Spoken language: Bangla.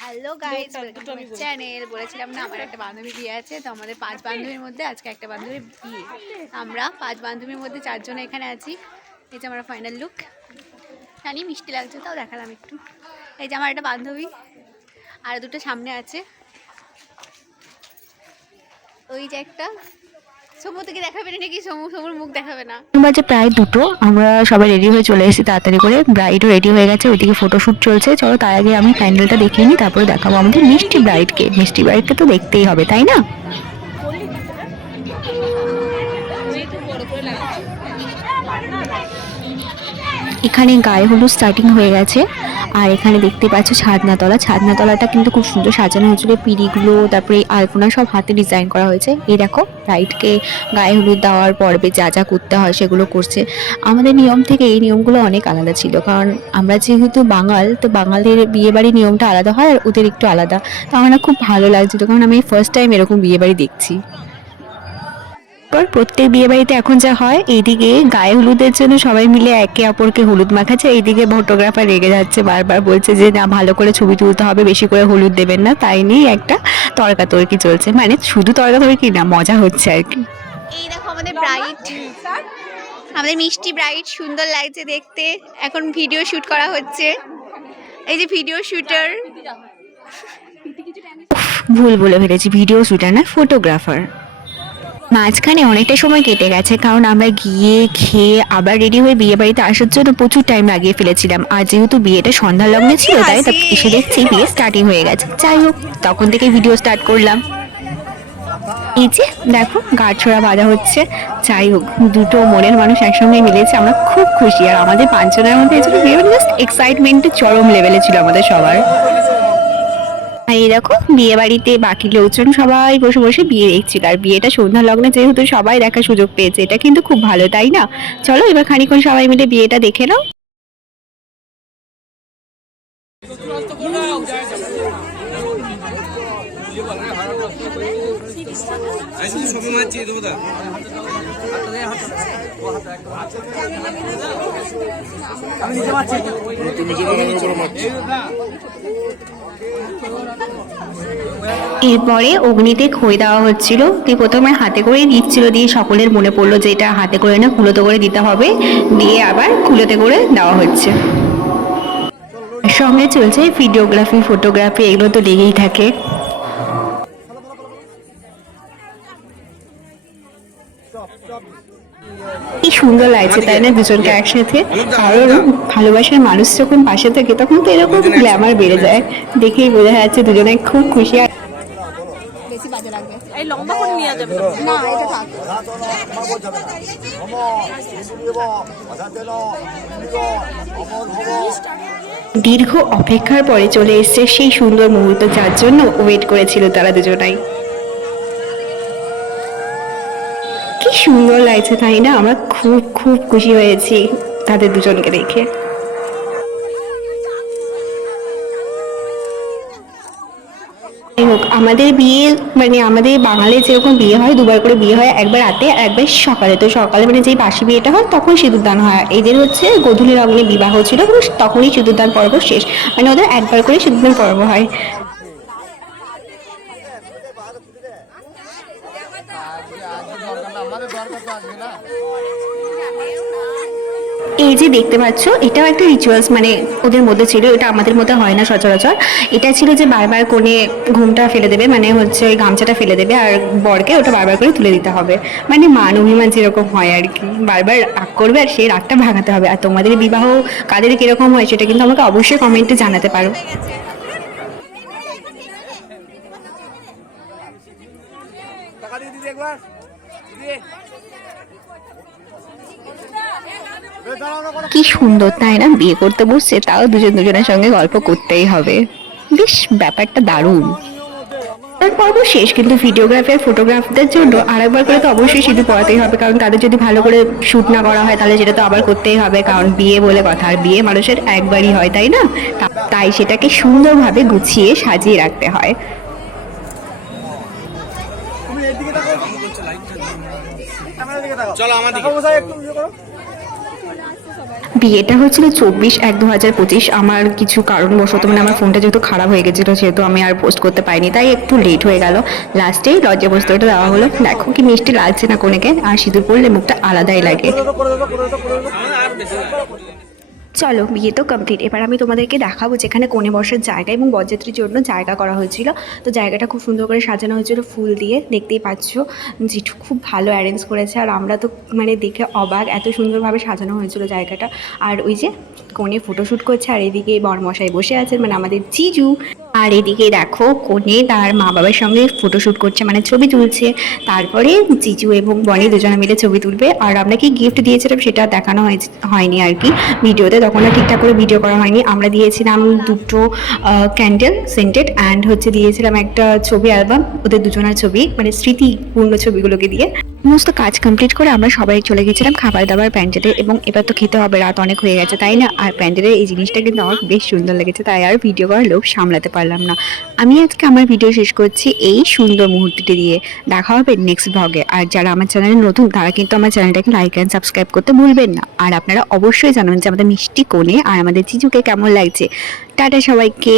Hello guys, welcome to my channel. বলেছিলাম না আমার একটা বান্ধবী বিয়ে আছে, তো আমাদের 5 বান্ধবীর মধ্যে আজকে একটা বান্ধবীর বিয়ে। আমরা 5 বান্ধবীর মধ্যে 4 জন এখানে আছি। এই যে আমার ফাইনাল লুক, জানি মিষ্টি লাগছে তাও দেখালাম একটু। এই যে আমার একটা বান্ধবী, আর দুটো সামনে আছে। ওই যে একটা সমুদ্রকে দেখাবে না নাকি, সমুর মুখ দেখাবে না। বাজে প্রায় দুটো। আমরা সবাই রেডি হয়ে চলে এসেছি তাড়াতাড়ি করে। ব্রাইডও রেডি হয়ে গেছে, ওইদিকে ফটোশ্যুট চলছে। চলো তার আগে আমি প্যান্ডেলটা দেখিয়ে নিই, তারপরে দেখাবো আমাদের মিষ্টি ব্রাইডকে। মিষ্টি ব্রাইডকে তো দেখতেই হবে, তাই না? এখানে গায়ে হলুদ স্টার্টিং হয়ে গেছে, আর এখানে দেখতে পাচ্ছ ছাদনাতলা। ছাদনাতলাটা কিন্তু খুব সুন্দর সাজানো হয়েছিল, পিঁড়িগুলো, তারপরে আলপনা সব হাতে ডিজাইন করা হয়েছে। এই দেখো ব্রাইডকে গায়ে হলুদ দেওয়ার পর্বে যা যা করতে হয় সেগুলো করছে। আমাদের নিয়ম থেকে এই নিয়মগুলো অনেক আলাদা ছিল, কারণ আমরা যেহেতু বাঙাল, তো বাঙালির বিয়েবাড়ির নিয়মটা আলাদা হয় আর ওদের একটু আলাদা। তো আমার না খুব ভালো লাগছিল, কারণ আমি ফার্স্ট টাইম এরকম বিয়েবাড়ি দেখছি। প্রত্যেক বিয়ে বাড়িতে এখন যা হয়, এইদিকে গায়ে হলুদের জন্য সবাই মিলে একে অপরকে হলুদ মাখাচ্ছে, এইদিকে ফটোগ্রাফার রেগে যাচ্ছে, বারবার বলছে যে না, ভালো করে ছবি তুলতে হবে, বেশি করে হলুদ দেবেন না। তাই নিয়ে একটা তর্কাতর্কি চলছে, মানে শুধু তর্কাতর্কি না, মজা হচ্ছে আর কি। এই দেখো আমাদের ব্রাইড, আমাদের মিষ্টি ব্রাইড, সুন্দর লাগছে দেখতে। এখন ভিডিও শুট করা হচ্ছে, এই যে ভিডিও শুটার। ভুল বলে ফেলেছি, ভিডিও শুটার না, ফটোগ্রাফার। মাঝখানে অনেকটা সময় কেটে গেছে, কারণ আমরা গিয়ে খেয়ে আবার রেডি হয়ে বিয়ে বাড়িতে আসার জন্য প্রচুর টাইম লাগিয়ে ফেলেছিলাম। আর যেহেতু বিয়েটা সন্ধ্যা লগ্নে ছিল, তাই এসে দেখছি বিয়ে স্টার্টিং হয়ে গেছে। যাই হোক, তখন থেকে ভিডিও স্টার্ট করলাম। এই যে দেখো গাঁটছড়া বাঁধা হচ্ছে। যাই হোক, দুটো মনের মানুষ একসঙ্গে মিলেছে, আমরা খুব খুশি। আর আমাদের 5 জনের মধ্যে এই জন্য বিয়ে বাড়ি জাস্ট এক্সাইটমেন্টের চরম লেভেলে ছিল আমাদের সবার। আর এই দেখো বিয়ে বাড়িতে বাকি লোকজন সবাই বসে বসে বিয়ে দেখছিল, আর বিয়েটা সন্ধ্যা লগ্নে যেহেতু সবাই দেখার সুযোগ পেয়েছে, এটা কিন্তু খুব ভালো, তাই না? চলো এবার খানিকক্ষণ সবাই মিলে বিয়েটা দেখে নাও। এরপরে অগ্নিতে খই দেওয়া হচ্ছিল। দিয়ে প্রথমে হাতে করে দিচ্ছিল, দিয়ে সকলের মনে পড়লো যে এটা হাতে করে না, কুলোতে করে দিতে হবে। দিয়ে আবার কুলোতে করে দেওয়া হচ্ছে। সঙ্গে চলছে ভিডিওগ্রাফি, ফটোগ্রাফি, এগুলো তো লেগেই থাকে। কি সুন্দর লাগছে তাই না দুজনকে একসাথে। কারণ ভালোবাসার মানুষ যখন পাশে থাকে তখন তো এরকম গ্ল্যামার বেড়ে যায়, দেখেই বোঝা যাচ্ছে দুজনে খুব খুশি। আর বেশি বাজে লাগবে, এই লম্বা করে নিয়ে যাবে না এটা থাক। দীর্ঘ অপেক্ষার পরে চলে এসছে সেই সুন্দর মুহূর্ত, যার জন্য ওয়েট করেছিল তারা দুজনাই। কি সুন্দর লাগছে তাই না? আমরা খুব খুব খুশি হয়েছি তাদের দুজনকে দেখে। যাই হোক, আমাদের বিয়ে মানে আমাদের বাঙালির যেরকম বিয়ে হয়, দুবার করে বিয়ে হয়, একবার রাতে আর একবার সকালে। তো সকালে মানে যেই বাসি বিয়েটা হয় তখন সিঁদুরদান হয়, এদের হচ্ছে গোধূলি লগ্নে বিবাহ ছিল, তখনই সিঁদুরদান পর্ব শেষ, মানে ওদের একবার করে সিঁদুরদান পর্ব হয়। এই যে দেখতে পাচ্ছ, এটাও একটা রিচুয়ালস, মানে ওদের মধ্যে ছিল, এটা আমাদের মধ্যে হয় না সচরাচর। এটা ছিল যে বারবার কোণে ঘুমটা ফেলে দেবে, মানে হচ্ছে ওই গামছাটা ফেলে দেবে, আর বরকে ওটা বারবার করে তুলে দিতে হবে। মানে মান অভিমান যেরকম হয় আর কি, বারবার রাগ করবে আর সেই রাগটা ভাঙাতে হবে। আর তোমাদের বিবাহ কাদের কিরকম হয় সেটা কিন্তু আমাকে অবশ্যই কমেন্টে জানাতে পারো। কি সুন্দর তাই না? বিয়ে করতে বসছে, তাও দুজন দুজনের সঙ্গে গল্প করতেই হবে। বেশ ব্যাপারটা দারুণ। পর্ব শেষ, কিন্তু ভিডিওগ্রাফি আর ফটোগ্রাফিদের জন্য আরেকবার করে তো অবশ্যই সিঁদুর পরাতেই হবে, কারণ তাদের যদি ভালো করে শুট না করা হয় তাহলে সেটা তো আবার করতেই হবে, কারণ বিয়ে বলে কথা, আর বিয়ে মানুষের একবারই হয়, তাই না? তাই সেটাকে সুন্দরভাবে গুছিয়ে সাজিয়ে রাখতে হয়। বিয়েটা হচ্ছিল 24/1/2025। আমার কিছু কারণবশত মানে আমার ফোনটা যেহেতু খারাপ হয়ে গেছিলো সেহেতু আমি আর পোস্ট করতে পারিনি, তাই একটু লেট হয়ে গেল। লাস্টেই লজ্জা বস্ত্রটা দেওয়া হলো। দেখো কি মিষ্টি লাগছে না কনেকে, আর সিঁদুর পরলে মুখটা আলাদাই লাগে। চলো বিয়ে তো কমপ্লিট, এবার আমি তোমাদেরকে দেখাবো যেখানে কোণে বসার জায়গা এবং বরযাত্রীর জন্য জায়গা করা হয়েছিল। তো জায়গাটা খুব সুন্দর করে সাজানো হয়েছিল ফুল দিয়ে, দেখতেই পাচ্ছ জেঠু খুব ভালো অ্যারেঞ্জ করেছে, আর আমরা তো মানে দেখে অবাক, এত সুন্দরভাবে সাজানো হয়েছিল জায়গাটা। আর ওই যে কোণে ফটোশ্যুট করছে, আর এদিকে বরমশাই বসে আছেন মানে আমাদের জিজু। আর এদিকে দেখো কোণে তার মা বাবার সঙ্গে ফটোশ্যুট করছে মানে ছবি তুলছে। তারপরে জিজু এবং বনি দুজনে মিলে ছবি তুলবে। আর আমরা কি গিফট দিয়েছিলাম সেটা দেখানো হয়নি আর কি ভিডিওতে, তখন আর ঠিকঠাক করে ভিডিও করা হয়নি। আমরা দিয়েছিলাম দুটো ক্যান্ডেল সেন্টেড, অ্যান্ড হচ্ছে দিয়েছিলাম একটা ছবি অ্যালবাম, ওদের দুজনের ছবি মানে স্মৃতিপূর্ণ ছবিগুলোকে দিয়ে। সমস্ত কাজ কমপ্লিট করে আমরা সবাই চলে গেছিলাম খাবার দাবার প্যান্ডেলে, এবং এবার তো খেতে হবে, রাত অনেক হয়ে গেছে তাই না। আর প্যান্ডেলের এই জিনিসটা কিন্তু আমার বেশ সুন্দর লেগেছে, তাই আর ভিডিও করার লোভ সামলাতে পারলাম না। আমি আজকে আমার ভিডিও শেষ করছি এই সুন্দর মুহূর্তটি দিয়ে। দেখা হবে নেক্সট ব্লগে। আর যারা আমার চ্যানেলে নতুন তারা কিন্তু আমার চ্যানেলটাকে লাইক অ্যান্ড সাবস্ক্রাইব করতে ভুলবেন না। আর আপনারা অবশ্যই জানাবেন যে আমাদের মিষ্টি কোণে আর আমাদের জিজুকে কেমন লাগছে। টাটা সবাইকে।